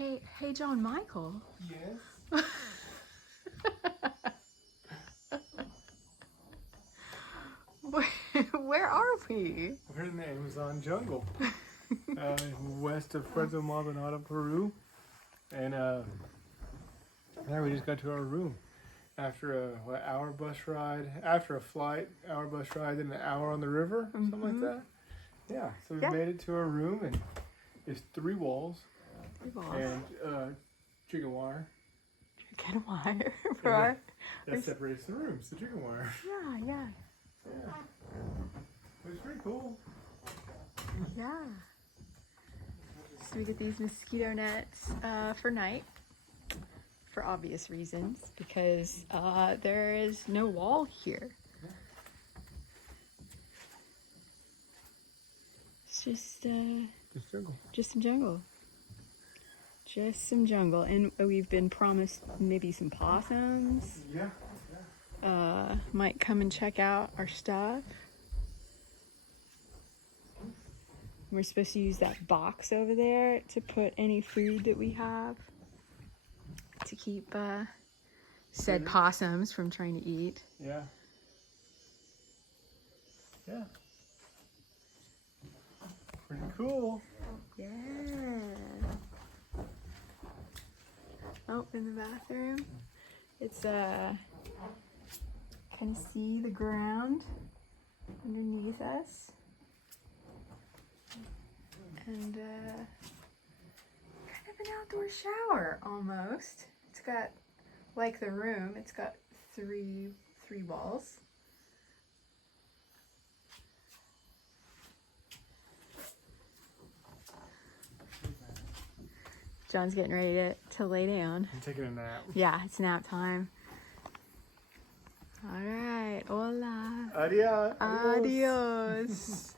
Hey, John Michael. Yes. Where are we? We're in the Amazon jungle, west of Puerto Maldonado, Peru, and there we just got to our room after a hour bus ride, after a flight, hour bus ride, then an hour on the river, something like that. Yeah, so we made it to our room, and it's three walls. And chicken wire. Chicken wire for our. That separates the rooms, the chicken wire. Yeah. It's pretty cool. Yeah. So we get these mosquito nets for night, for obvious reasons, because there is no wall here. It's just jungle. Just some jungle. Just some jungle, and we've been promised maybe some possums. Yeah. Might come and check out our stuff. We're supposed to use that box over there to put any food that we have to keep said possums from trying to eat. Yeah. Pretty cool. Yeah. Oh, in the bathroom. It's kind of see the ground underneath us. And kind of an outdoor shower almost. It's got, like the room, it's got three walls. John's getting ready to lay down. I'm taking a nap. Yeah, it's nap time. All right, hola. Adios. Adios.